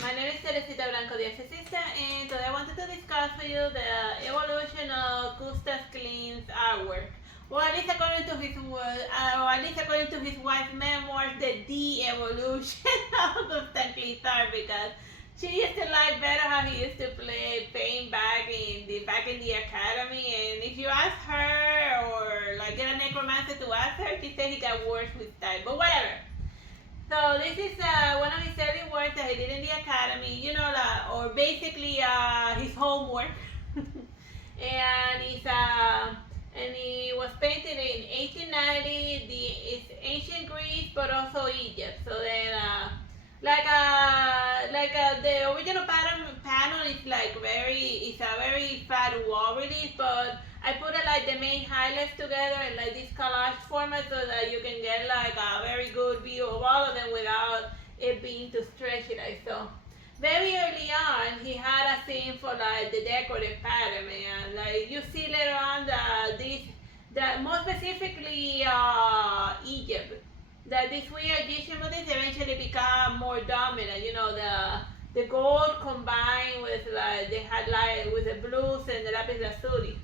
my name is the Artsy Sister, and today I wanted to discuss with you the evolution of Gustav Klimt's artwork. Well, at least according to his word, or at least according to his wife's memoirs, the de-evolution of Gustav Klimt's art, because she used to like better how he used to play paint back in the academy, and if you ask her or like get a necromancer to ask her, she said he got worse with time. But whatever. So this is one of his early works that he did in the academy, or basically his homework. And he was painted in 1890. It's ancient Greece, but also Egypt. So then, the original panel is it's a very fat wall release, but I put the main highlights together in this collage format so that you can get a very good view of all of them without it being too stretchy so. Very early on, he had a scene for the decorative pattern, and you see later on more specifically Egypt, that these weird Egyptian motifs eventually become more dominant. The gold combined with with the blues and the lapis lazuli.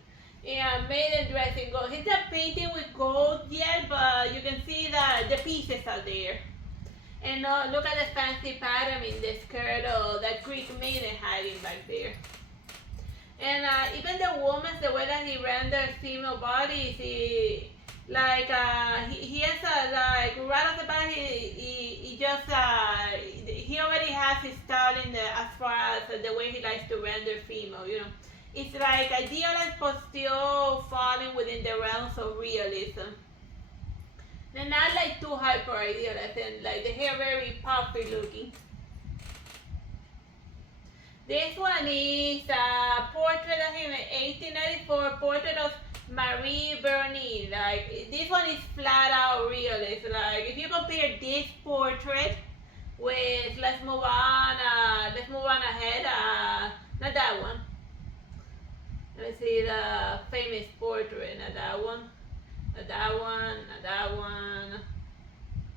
And maiden dress in gold. He's not painting with gold yet, but you can see that the pieces are there. And look at the fancy pattern in the skirt of that Greek maiden hiding back there. And even the woman, the way that he renders female bodies, he has right off the bat, he already has his style as far as the way he likes to render female. It's idealized but still falling within the realms of realism. They're not too hyper idealized, and the hair very puffy looking. This one is a portrait of him in 1894, portrait of Marie Bernier. This one is flat out realist. If you compare this portrait with let's move on ahead, not that one. Let me see the famous portrait, not that one.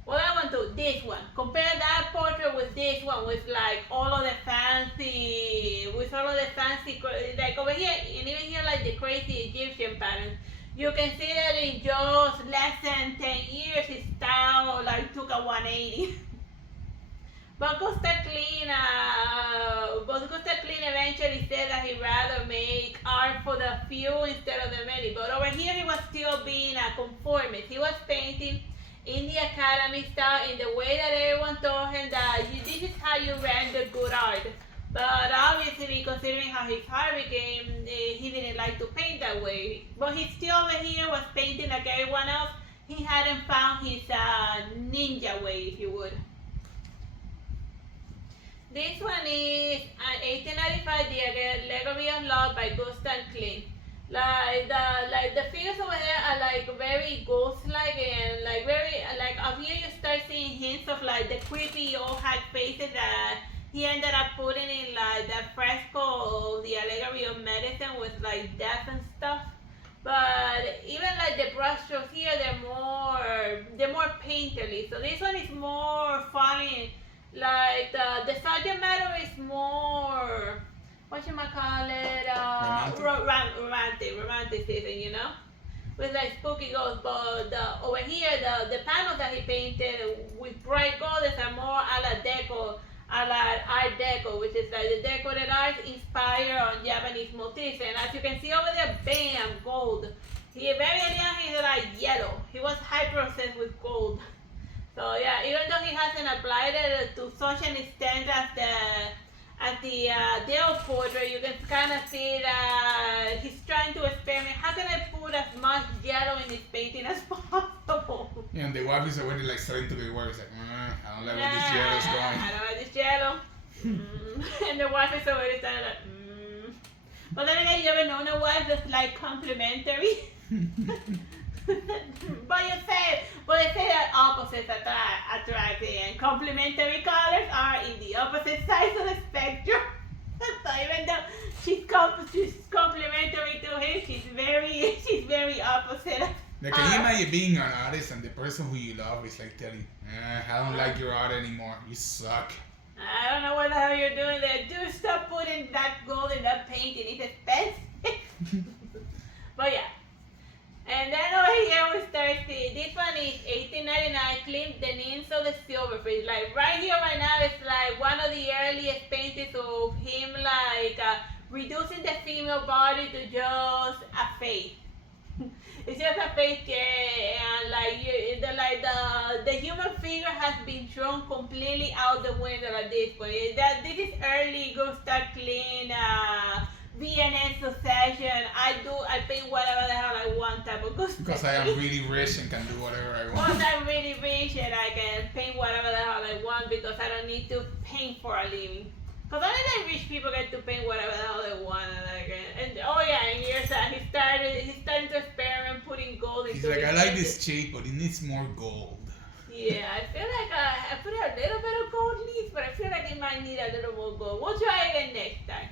Well, that one too, this one. Compare that portrait with this one with all of the fancy, over here, and even here the crazy Egyptian patterns. You can see that in just less than 10 years his style took a 180. But Gustav Klimt eventually said that he'd rather make art for the few instead of the many. But over here he was still being a conformist. He was painting in the academy style, in the way that everyone told him that this is how you render good art. But obviously, considering how his heart became, he didn't like to paint that way. But he still over here was painting like everyone else. He hadn't found his ninja way, if you would. This one is 1895, The Allegory of Love by Gustav Klimt. The figures over there are very ghost-like, and very up here you start seeing hints of the creepy old hack faces that he ended up putting in the fresco of The Allegory of Medicine with death and stuff. But even the brush strokes here, they're more painterly. So this one is more funny. The subject matter is more, romanticism, with spooky ghosts. But over here, the panels that he painted with bright colors are more a la Art Deco, which is the decorated art inspired on Japanese motifs. And as you can see over there, bam, gold. He very early on he's yellow. He was hyper obsessed with gold. So yeah, even though he hasn't applied it to such an extent as the Dale portrait, you can kind of see that he's trying to experiment. How can I put as much yellow in this painting as possible? Yeah, and the wife is already starting to get worried. It's I don't like where this yellow is going. I don't like this yellow. And the wife is already starting But then again, you ever known a wife that's complimentary? But they say that opposites attract, and complementary colors are in the opposite sides of the spectrum. So even though she's complimentary to him, she's very opposite. Can you imagine being an artist and the person who you love is telling, I don't like your art anymore, you suck. I don't know what the hell you're doing there. Dude, stop putting that gold in that painting. It's expensive. But yeah. And then over here we start see. This one is 1899, Klimt, the Names of the Silverfish. Like right here, right now, it's like one of the earliest paintings of him, like reducing the female body to just a face. It's just a face, and the human figure has been thrown completely out the window at this point. This is early Gustav Klimt, VNS Succession. I paint whatever the hell I want type of Gustav. Because I am really rich and can do whatever I want. Because I'm really rich and I can paint whatever the hell I want because I don't need to paint for a living. Because only the rich people get to paint whatever the hell they want. And oh yeah, and here's he started to experiment putting gold into He's like, I his like paintings. this shape, but it needs more gold. Yeah, I feel like I put a little bit of gold leaves, but I feel like it might need a little more gold. We'll try again next time.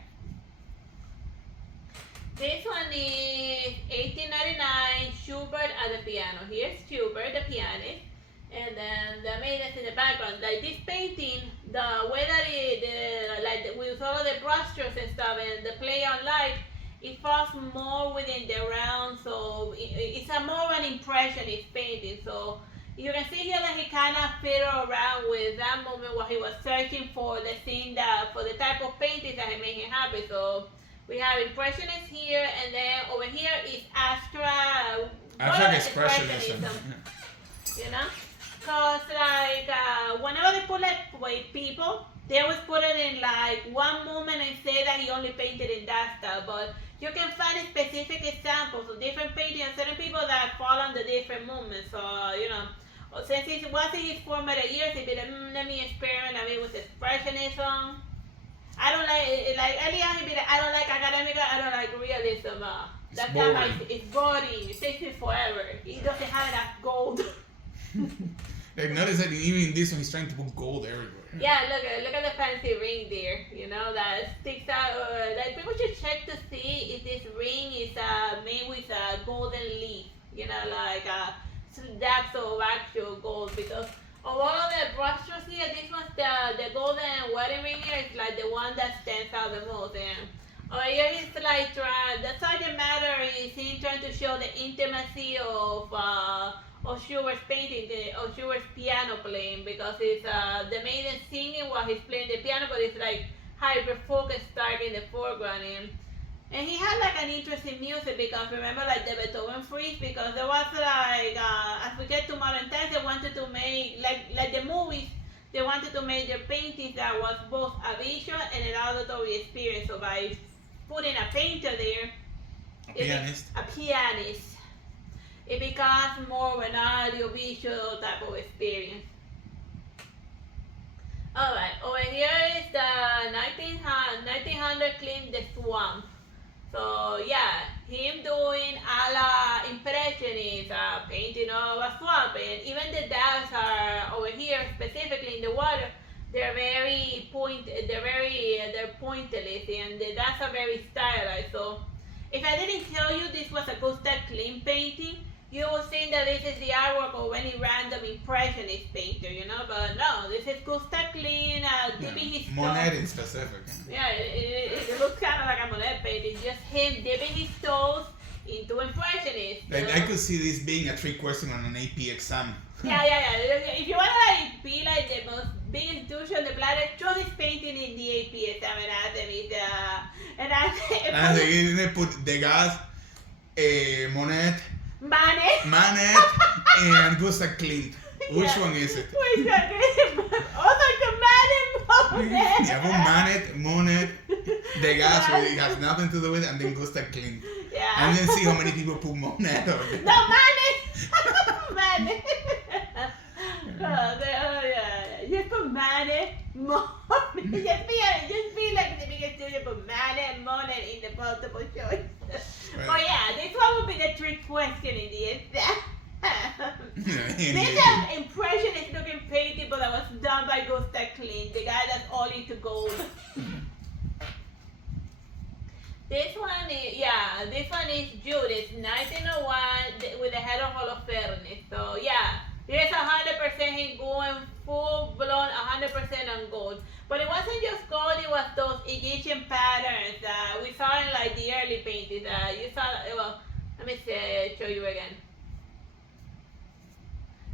This one is 1899, Schubert at the piano. Here's Schubert, the pianist, and then the maidens in the background. Like this painting, the way that with all of the brushstrokes and stuff and the play on light, it falls more within the realm, so it's a more of an impressionist painting. So you can see here that he kind of fiddled around with that moment while he was searching for the scene for the type of paintings that made him happy. So we have impressionists here, and then over here is abstract expressionism. You know, cause like whenever they put like people, they always put it in like one moment and say that he only painted in that style. But you can find specific examples of different paintings, certain people that fall under different movements. So you know, since it was in his formative years, he'd be like, let me experiment a bit with expressionism. I don't like early on he'd be like, I don't like academic, I don't like realism. That's not it's boring. It takes me forever. He doesn't have enough gold. Like notice that even in this one he's trying to put gold everywhere. Yeah, look at the fancy ring there. You know that sticks out. Like people should check to see if this ring is made with a golden leaf. You know, like slabs of actual gold because. Of all of the brushstrokes here, this one's the golden wedding ring here is like the one that stands out the most. And over here is like the subject matter is him trying to show the intimacy of Schubert's painting, of Schubert's piano playing because it's the maiden singing while he's playing the piano, but it's like hyper focused dark in the foreground. And he had like an interest in music because remember like the Beethoven freeze because there was like as we get to modern times they wanted to make like the movies they wanted to make their paintings that was both a visual and an auditory experience. So by putting a painter there, a pianist, it becomes more of an audio visual type of experience. Alright, over here is the 1900 Klimt the Swamp. So yeah, him doing a la impressionist, painting of a swamp, and even the depths are over here specifically in the water. They're very they're pointillist, and the depths are very stylized. So if I didn't tell you this was a Gustav Klimt painting, you would think that this is the artwork of any random impressionist painter, you know, but no, this is Gustav Klimt dipping his toes. Monet in specific. Yeah, it looks kind of like a Monet painting, just him dipping his toes into impressionist. Like, I could see this being a trick question on an AP exam. Yeah. If you want to like be like the most biggest douche on the planet, throw this painting in the AP exam and ask them if and they put Degas, Monet, Manet, and Gustav Klimt. Which one is it? Which one? Also, Monet. Yeah, put Manet, Monet, Degas, where it has nothing to do with it, and then Gustav Klimt. Yeah. And then see how many people put Monet over there. No, Manet. Yeah. Just put Manet, Monet. Just be like the biggest student, put Manet, Monet in the multiple choice. Right. But yeah, this one would be the trick question in the exam. This is an impressionist looking painting, but that was done by Gustav Klimt, the guy that's all into gold. This one is Judith, 1901, with the head of Holofernes. So yeah, here's 100% him going full blown, 100% on gold. But it wasn't just gold, it was those Egyptian patterns that we saw in like the early paintings. You saw, well, let me see, show you again.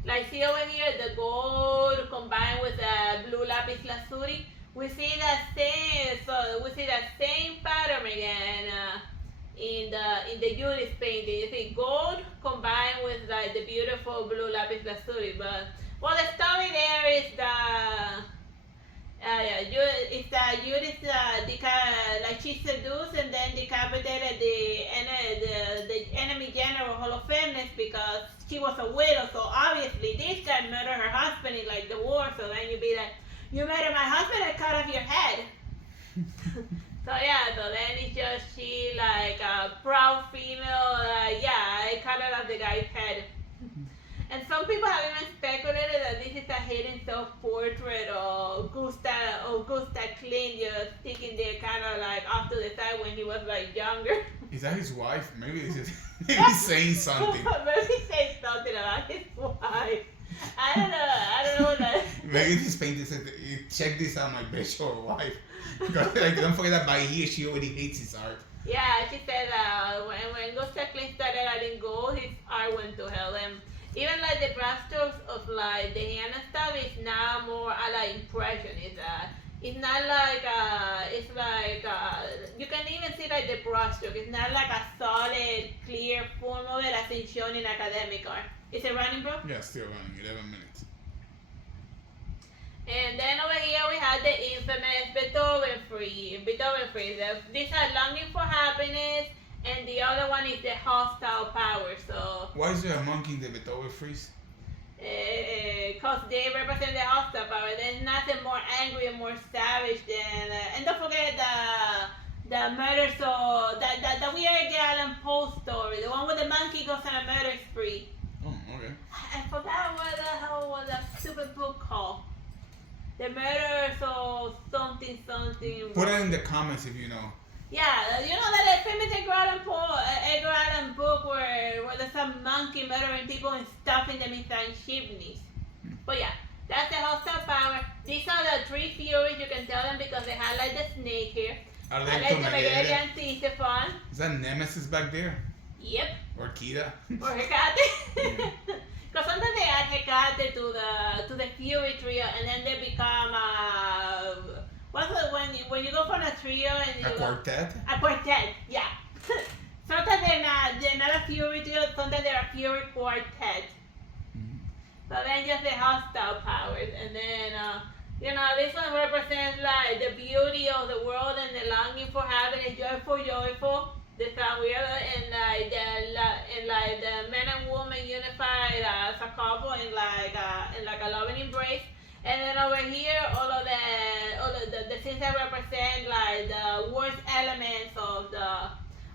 Like see over here, the gold combined with the blue lapis lazuli. We see that same, so we see that same pattern again in the Judith painting. You see gold combined with like the beautiful blue lapis lazuli. But well, the story there is that it's that Judith like she seduced and then decapitated the enemy general Holofernes because she was a widow. So obviously this guy murdered her husband in like the war. So then you'd be like, you murdered my husband and cut off your head. So yeah, so then it's just she like a proud female. I cut off the guy's head. And some people have even speculated that this is a hidden self-portrait of Gustav Klimt just sticking there kind of like off to the side when he was like younger. Is that his wife? Maybe he's saying something. Maybe he's saying something about his wife. I don't know what that is. Maybe this painting said, check this out, my bitch wife. Because like, don't forget that by here she already hates his art. Yeah, she said that when Gustav Klimt started adding gold, his art went to hell. And even like the brushstrokes of like the hand and stuff is now more like impressionist. It's not like it's like you can even see like the brushstroke. It's not like a solid, clear form of it as it's shown in academic art. Is it running, bro? Yeah, still running. 11 minutes. And then over here we have the infamous Beethoven frieze. These are longing for happiness. And the other one is the hostile power. So why is there a monkey in the Beethoven frieze? Because they represent the hostile power. There's nothing more angry and more savage than. And don't forget the murder. So the weird Edgar Allan Poe story, the one where the monkey goes on a murder spree. Oh, okay. I forgot what the hell was that stupid book called. The murder. So something. Put it in the comments if you know. Yeah, you know that famous Edgar Allan book where there's some monkey murdering people and stuffing them inside chimneys. But yeah, that's the hostile power. These are the three furies. You can tell them because they have like the snake here. Are they Megarian Tisiphon. Is that Nemesis back there? Yep. Or Kira? Or Hecate. Because sometimes they add Hecate to the fury trio and then they become when you go from a trio and you A quartet? A quartet, yeah. Sometimes they're not a fury trio, sometimes they're a fury quartet. So then just the hostile powers. And then, this one represents like the beauty of the world and the longing for happiness, joyful. The weird and like the man and woman unified as a couple in like a loving embrace. And then over here, all of the things that represent like the worst elements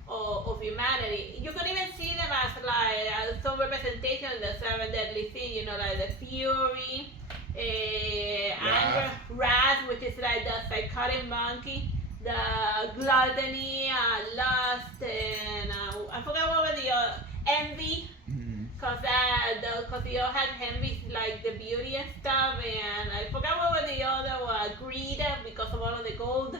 of humanity. You could even see them as like some representation of the seven deadly sins. Like the fury, anger, wrath, which is like the psychotic monkey, the gluttony, lust, and I forgot what was the envy. Cause they all had envy, like the beauty and stuff, and I forgot what was the other one, greed because of all of the gold.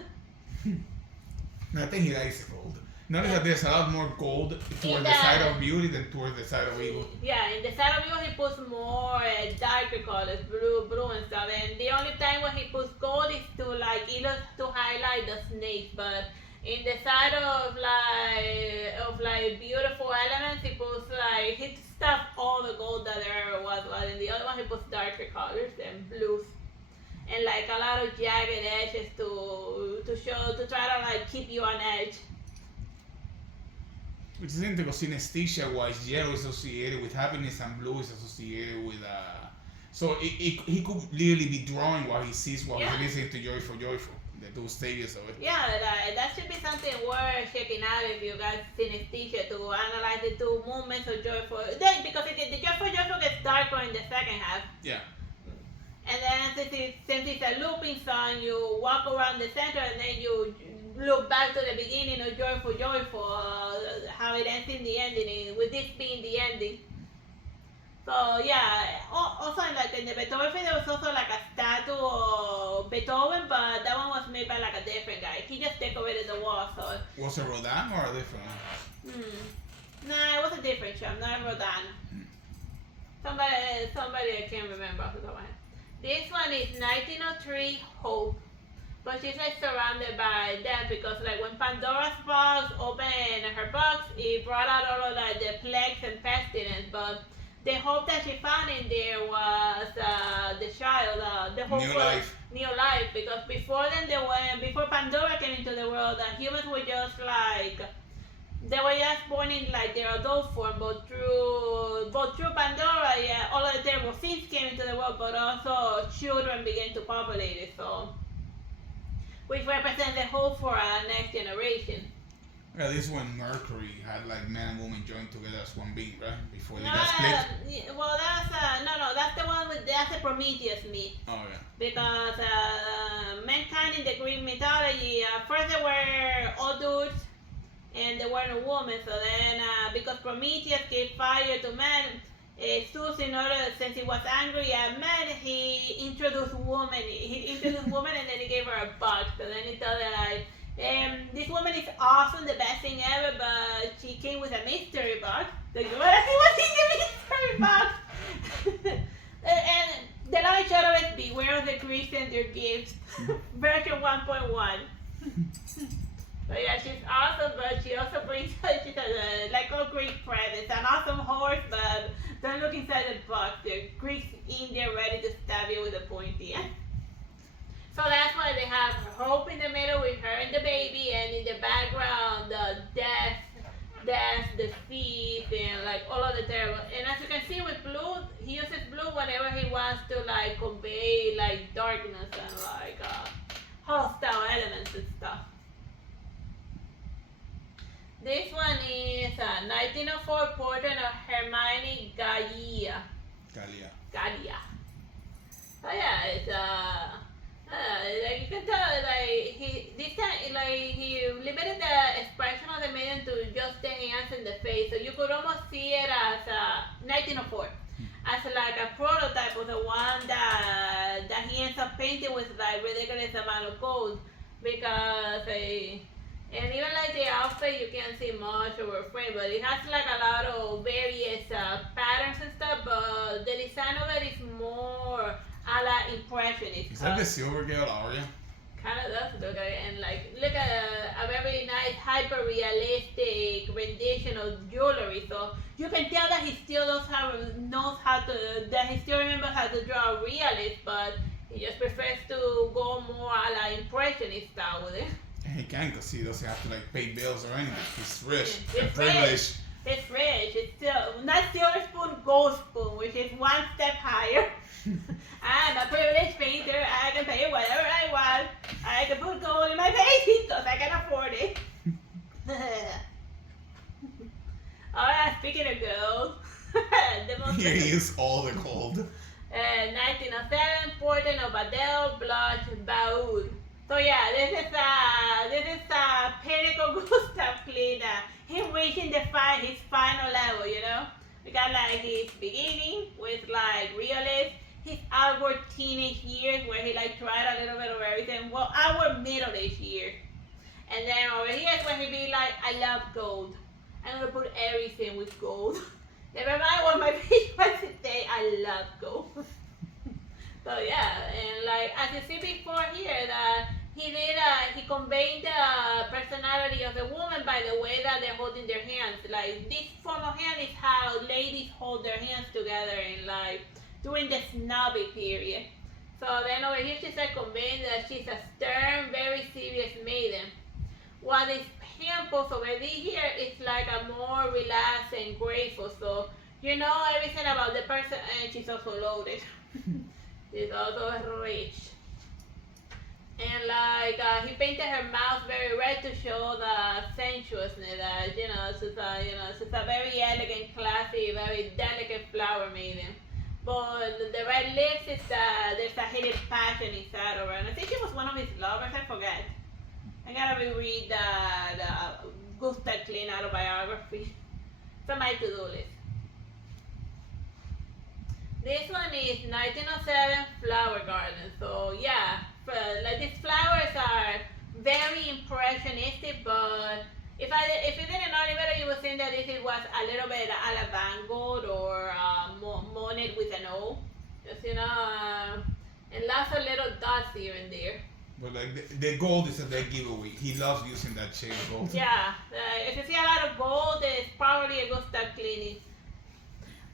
No, I think he likes gold. Notice that there's a lot more gold toward the side of beauty than toward the side of evil. Yeah, in the side of evil he puts more darker colors, blue and stuff, and the only time when he puts gold is to like either to highlight the snakes, but in the side of like beautiful elements, he puts like he stuffed all the gold that there ever was. But in the other one, he puts darker colors and blues, and like a lot of jagged edges to try to like keep you on edge. Which is interesting because synesthesia-wise, yellow is associated with happiness and blue is associated with so he could literally be drawing while he sees while he's listening to Joyful. The two stages of it. Yeah, that should be something worth checking out if you got synesthesia to analyze the two movements of Joyful. Because the Joyful gets darker in the second half. Yeah. And then since it's a looping song, you walk around the center and then you look back to the beginning of Joyful, how it ends in the ending, with this being the ending. So yeah, also in the Beethoven film, there was also like a statue of Beethoven, but that one was made by like a different guy. He just decorated the wall, so. Was it Rodin or a different one? Nah, it was a different show, not Rodin. Somebody I can't remember off the top of my head. This one is 1903 Hope. But she's like surrounded by them because like when Pandora's box opened her box, it brought out all of like the plagues and pestilence. But the hope that she found in there was the child, the hope New for life. new life. Because before then, before Pandora came into the world, the humans were just like they were just born in like their adult form, but through Pandora, yeah, all of the terrible things came into the world, but also children began to populate it. So which represents the hope for our next generation. Yeah, this is when Mercury had like man and woman joined together as one being, right? Before they No, got split. well, that's no, that's the one with that's the Prometheus myth. Oh yeah. Because mankind in the Greek mythology, first they were all dudes, and they weren't a woman. So then, because Prometheus gave fire to man, Zeus, in order, since he was angry at men, he introduced woman. He introduced woman, and then he gave her a box. So then he told her like, this woman is awesome, the best thing ever, but she came with a mystery box. So you want to see what's in the mystery box? and the long and short of it, beware of the Greeks and their gifts. Version 1.1. But yeah, she's awesome, but she also brings she's like a Greek presence, an awesome horse, but don't look inside the box. There are Greeks in there ready to stab you with a pointy end. So that's why they have Hope in the middle with her and the baby, and in the background the death, defeat, and like all of the terrible. And as you can see with blue, he uses blue whenever he wants to like convey like darkness and like hostile elements and stuff. This one is a 1904 portrait of Hermione Gallia. Oh yeah, it's like you can tell like this time like he limited the expression of the maiden to just the hands and the face, so you could almost see it as 1904 as like a prototype of the one that he ends up painting with like ridiculous amount of gold because and even like the outfit, you can't see much over frame, but it has like a lot of various patterns and stuff. But the design of it is more a la impressionist. Is that the Silver Girl Aria? Kind of does look like it, and like look at a very nice, hyper realistic rendition of jewelry. So you can tell that he still knows how to, that he still remembers how to draw a realist, but he just prefers to go more a la impressionist style with it. He can, because he doesn't have to like pay bills or anything. He's rich Yeah, and privileged. It's rich. It's still not silver spoon, gold spoon, which is one step higher. I'm a privileged painter. I can pay whatever I want. I can put gold in my painting because I can afford it. Alright, speaking of gold, the most Here he is, all the gold. 1907 portrait of Adele Blanche Baud. So yeah, this is a pinnacle Gustav Klimt. Him reaching his final level, you know. We got like his beginning with like realist, his outward teenage years where he like tried a little bit of everything. Well, our middle-aged years, and then over here is when he be like, I love gold. I'm gonna put everything with gold. Never mind what my page was today. I love gold. So yeah, and like as you see before here, that he conveyed the personality of the woman by the way that they're holding their hands. Like this form of hand is how ladies hold their hands together in like during the snobby period. So then over here she's like conveying that she's a stern, very serious maiden. What is Pampos over here is like a more relaxed and grateful. So you know everything about the person, and she's also loaded. She's also rich. And like he painted her mouth very red to show the sensuousness that she's a very elegant, classy, very delicate flower maiden. But the red lips is there's a hidden passion inside of her, and I think she was one of his lovers. I forget. I gotta reread the Gustav Klimt autobiography. It's on my to-do list. This one is 1907 Flower Garden. So yeah, like these flowers are very impressionistic, but if you didn't know any better, you would think that this was a little bit a la Van Gogh or Monet with an O, just and lots of little dots here and there. But like the gold is a dead giveaway. He loves using that shade of gold. Yeah, if you see a lot of gold, it's probably a Gustav Klimt.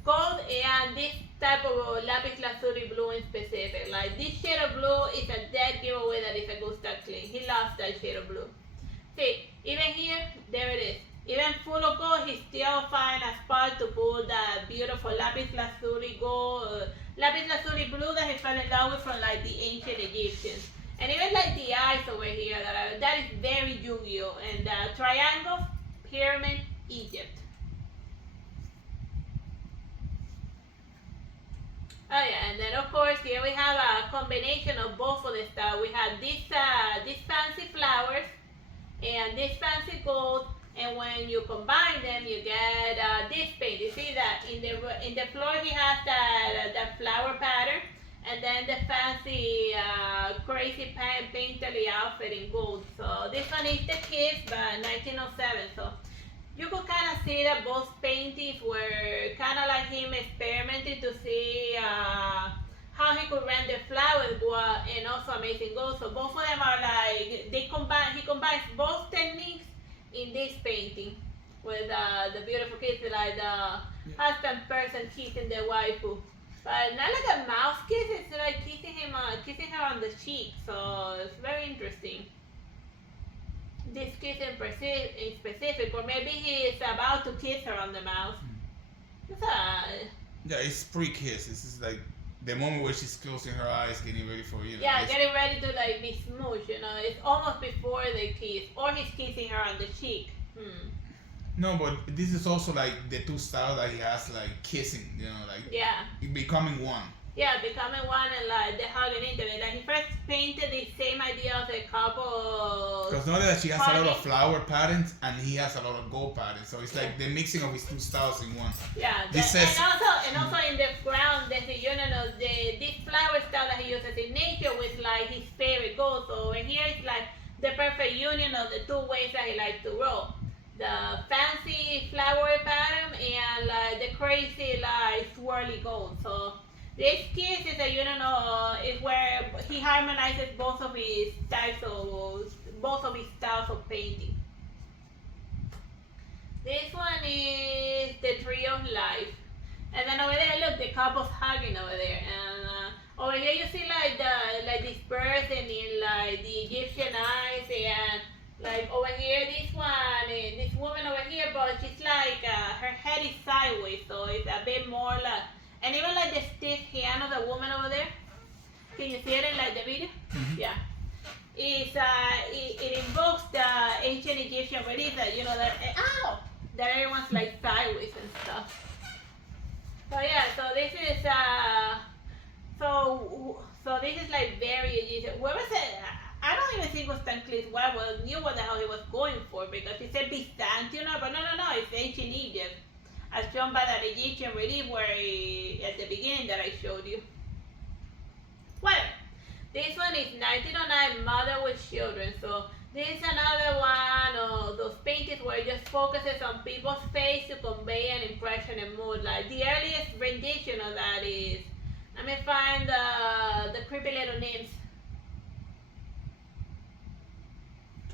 Gold and this type of lapis lazuli blue in specific. Like this shade of blue is a dead giveaway that it's a Gustav Klimt. He loves that shade of blue. See, even here, there it is. Even full of gold, he still find a spot to put that beautiful lapis lazuli gold, lapis lazuli blue that he fell in love with from like the ancient Egyptians. And even like the eyes over here, that is very Yu-Gi-Oh! And the triangle, pyramid, Egypt. Oh yeah, and then of course here we have a combination of both of the stuff. We have these fancy flowers and this fancy gold, and when you combine them, you get this paint. You see that in the floor he has that flower pattern, and then the fancy crazy painterly outfit in gold. So this one is the Kiss by 1907. So you could kind of see that both paintings were kind of like him experimenting to see how he could render flowers and also amazing gold. So both of them are like he combines both techniques in this painting with the beautiful kiss, like the husband person kissing the waifu. But not like a mouth kiss, it's like kissing her on the cheek. So it's very interesting. This kiss in specific, or maybe he is about to kiss her on the mouth. Yeah, it's pre-kiss. This is like the moment where she's closing her eyes, getting ready for Yeah, getting ready to like be smooshed. It's almost before they kiss, or he's kissing her on the cheek. No, but this is also like the two styles that he has, like kissing. Like becoming one. Yeah, becoming one and like the hugging intimate. Like he first painted the same idea of the couple. Because know that she has a lot of flower patterns and he has a lot of gold patterns, so it's like the mixing of his two styles in one. Yeah, and also in the ground there's this flower style that he uses in nature with like his favorite gold. So over here it's like the perfect union of the two ways that he likes to roll. The fancy flower pattern and like the crazy like swirly gold. So this kiss is is where he harmonizes both of his styles of painting. This one is the Tree of Life, and then over there, look, the couple's hugging over there, and over here you see like this person in like the Egyptian eyes, and like over here this woman over here, but she's like her head is sideways, so it's a bit more like. And even like the stiff hand of the woman over there, can you see it in like the video? Mm-hmm. Yeah. It invokes the ancient Egyptian belief that that everyone's like sideways and stuff. So yeah, so this is so this is like very Egyptian. Where was it? I don't even think Gustav Klimt knew what the hell he was going for, because he said Byzantium, but no, it's ancient Egypt, as shown by that Egyptian relief at the beginning that I showed you. Well, this one is 1909 Mother with Children. So this is another one of those paintings where it just focuses on people's face to convey an impression and mood. Like the earliest rendition of that is, let me find the creepy little nymphs.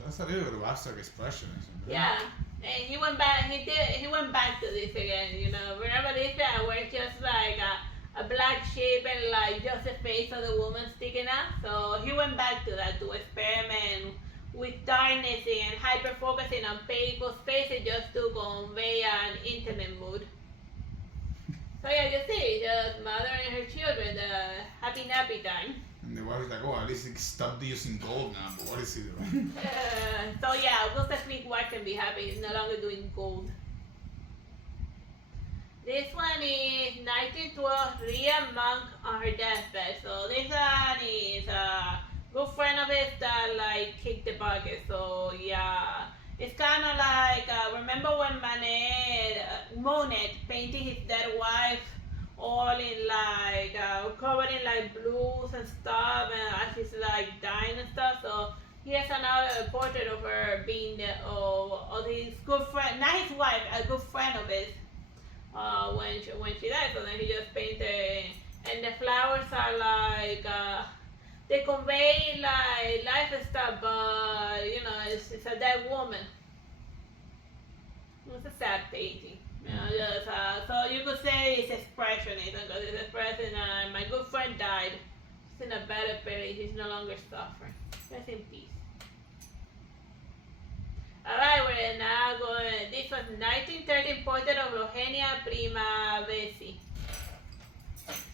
That's a little bit of abstract expressionism. Yeah. And he went back to this again, remember this where it's just like a black shape and like just the face of the woman sticking out. So he went back to that to experiment with darkness and hyper focusing on people's faces just to convey an intimate mood. So yeah, you see, just mother and her children, the happy nappy time. And the wife is like, at least he stopped using gold now, but what is he doing? So yeah, Gustav Klimt's wife can be happy, he's no longer doing gold. This one is 1912, Ria Monk on her deathbed. So this one is a good friend of his that like kicked the bucket. So yeah, it's kind of like, remember when Monet painted his dead wife all in like covered in like blues and stuff, and as she's like dying and stuff. So he has another portrait of her being of his good friend, not his wife, a good friend of his. When she died, so then he just painted, and the flowers are like they convey like life and stuff, but you know it's a dead woman. It's a sad painting. You know, just, so you could say it's expressionism because it's expressing my good friend died. She's in a better place. She's no longer suffering. Rest in peace. Alright, we're now going. This was 1913 portrait of Eugenia Prima Vessi.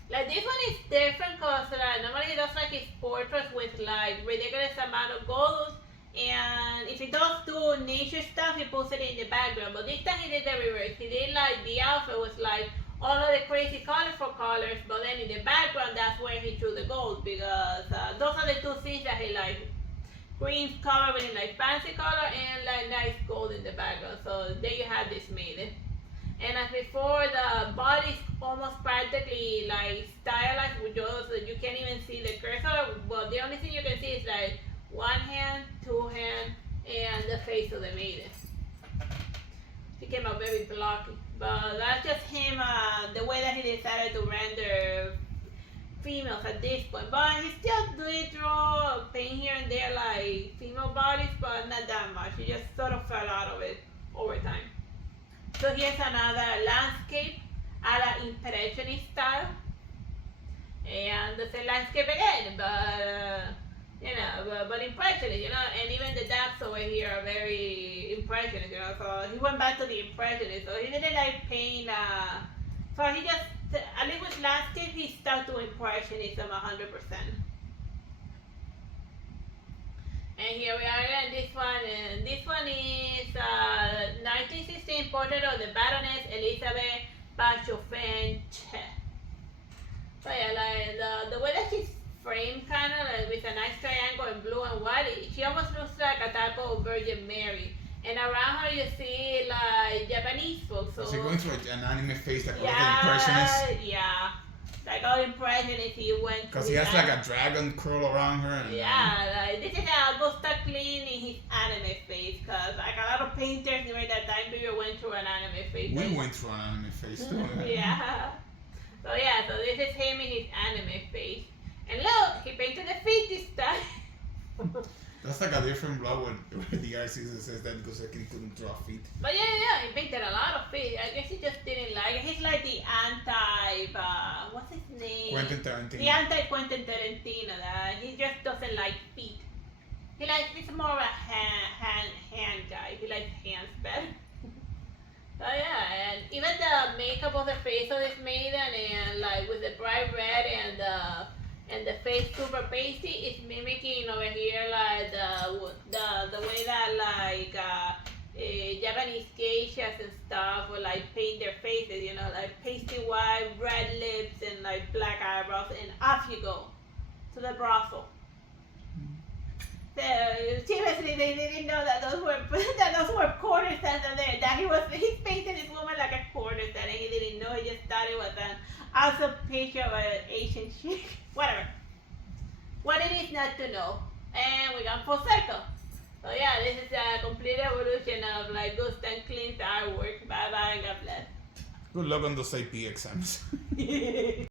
Like this one is different because normally he does like his portraits with like ridiculous amount of gold, and if he does do nature stuff, he puts it in the background. But this time he did the reverse. He did like the outfit was like all of the crazy colorful colors, but then in the background that's where he threw the gold because those are the two things that he liked. Green color with like fancy color and like nice gold in the background. So there you have this made. And as before, the body's almost practically like stylized with just you can't even see the cursor. But the only thing you can see is like one hand, two hand, and the face of the maiden. She came out very blocky, but that's just him. The way that he decided to render females at this point, but he still did draw paint here and there like female bodies, but not that much. He just sort of fell out of it over time. So here's another landscape a la impressionist style, and it's a landscape again, but you know, but impressionist, you know, and even the depths over here are very impressionist, you know. So he went back to the impressionist. So he didn't like paint. So he just at least with landscape, he stuck to impressionism 100%. And here we are again. This one is 1916 portrait of the Baroness Elizabeth Bachofen. So yeah, like the way that she's framed, kind of like with a nice triangle in blue and white, she almost looks like a type of Virgin Mary. And around her you see like Japanese folks. So is it going through an anime face like all the impressionists? Yeah. Like all impressionists he went to. Because he has like a dragon curl around her. And, yeah, like this is Gustav Klimt in his anime face. Because like a lot of painters during that time period went through an anime face. We went through an anime face too. Yeah. So yeah, so this is him in his anime face. And look, he painted the feet this time. That's like a different blog where the Artsy Sister says that because he couldn't draw feet. But yeah, he painted a lot of feet. I guess he just didn't like it. He's like the what's his name? Quentin Tarantino. The anti-Quentin Tarantino. He just doesn't like feet. He's more of a hand guy. He likes hands better. So yeah, and even the makeup of the face of this maiden, and like with the bright red and the face super pasty, is mimicking over here like the way that like Japanese geishas and stuff would like paint their faces, you know, like pasty white, red lips, and like black eyebrows, and off you go to the brothel. So seriously, they didn't know that those were quarter cents there. That he painted this woman like a quarter cent, and he didn't know. He just thought it was an awesome picture of an Asian chick. Whatever. What it is not to know. And we got full circle. So yeah, this is a complete evolution of like Gustav Klimt's artwork. Bye bye and God bless. Good luck on those AP exams.